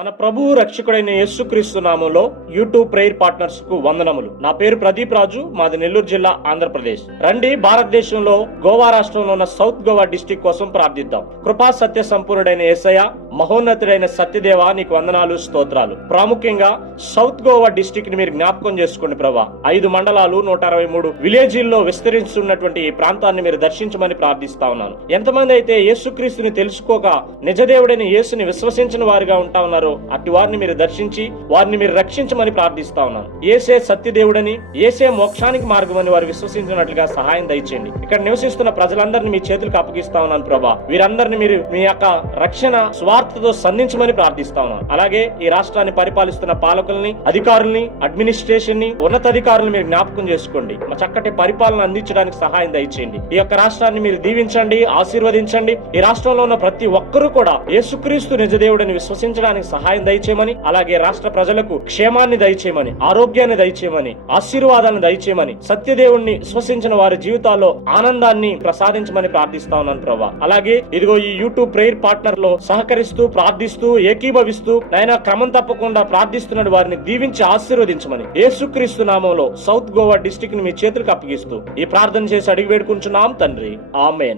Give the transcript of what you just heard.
మన ప్రభువు రక్షకుడైన యేసుక్రీస్తు నామంలో యూట్యూబ్ ప్రేయర్ పార్ట్నర్స్కు వందనములు. నా పేరు ప్రదీప్ రాజు మాది నెల్లూరు జిల్లా ఆంధ్రప్రదేశ్. రండి భారతదేశంలో గోవా రాష్ట్రంలో ఉన్న సౌత్ గోవా డిస్టిక్ కోసం ప్రార్థిద్దాం. కృపా సత్య సంపూర్ణుడైన ఎస్ఐ మహోన్నతుడైన సత్యదేవ నీకు వందనాలు స్తోత్రాలు. ప్రాముఖ్యంగా సౌత్ గోవా డిస్టిక్ని మీరు జ్ఞాపకం చేసుకోండి ప్రభా. ఐదు మండలాలు నూట అరవై మూడు విలేజీల్లో విస్తరించున్నటువంటి ఈ ప్రాంతాన్ని మీరు దర్శించమని ప్రార్థిస్తా ఉన్నాను. ఎంతమంది అయితే యేసుక్రీస్తుని తెలుసుకోక నిజదేవుడైన యేసుని విశ్వసించిన వారిగా ఉంటా ఉన్నారో అటు వారిని మీరు దర్శించి వారిని మీరు రక్షించమని ప్రార్థిస్తా ఉన్నాను. ఏసే సత్యదేవుడని ఏసే మోక్షానికి మార్గమని వారు విశ్వసించినట్లుగా సహాయం దయచేయండి. ఇక్కడ నివసిస్తున్న ప్రజలందరినీ మీ చేతులకు అప్పగిస్తా ఉన్నాను ప్రభా. వీరందరిని మీరు మీ యొక్క రక్షణ స్వార్థ స్వార్థతో సంధించమని ప్రార్థిస్తా ఉన్నాను అలాగే ఈ రాష్ట్రాన్ని పరిపాలిస్తున్న పాలకుల్ని అధికారుల్ని అడ్మినిస్ట్రేషన్ని ఉన్నతాధికారులను మీరు జ్ఞాపకం చేసుకోండి. మా చక్కటి పరిపాలన అందించడానికి సహాయం దయచేయండి. ఈ యొక్క రాష్ట్రాన్ని మీరు దీవించండి ఆశీర్వదించండి. ఈ రాష్ట్రంలో ఉన్న ప్రతి ఒక్కరూ కూడా యేసుక్రీస్తు నిజదేవుడిని విశ్వసించడానికి సహాయం దయచేయమని అలాగే రాష్ట్ర ప్రజలకు క్షేమాన్ని దయచేయమని ఆరోగ్యాన్ని దయచేయమని ఆశీర్వాదాలను దయచేయమని సత్యదేవుణ్ణి విశ్వసించిన వారి జీవితాల్లో ఆనందాన్ని ప్రసాదించమని ప్రార్థిస్తా ఉన్నాను ప్రభా అలాగే ఇదిగో ఈ యూట్యూబ్ ప్రేయర్ పార్ట్నర్లో సహకరిస్తూ ప్రార్థిస్తూ ఏకీభవిస్తూ నాయన క్రమం తప్పకుండా ప్రార్థిస్తున్న వారిని దీవించి ఆశీర్వదించమని. యేసుక్రీస్తు నామంలో సౌత్ గోవా డిస్టిక్ని మీ చేతులకు అప్పగిస్తూ ఈ ప్రార్థన చేసి అడిగి వేడుకుంటున్నాం తండ్రి. ఆమెన్.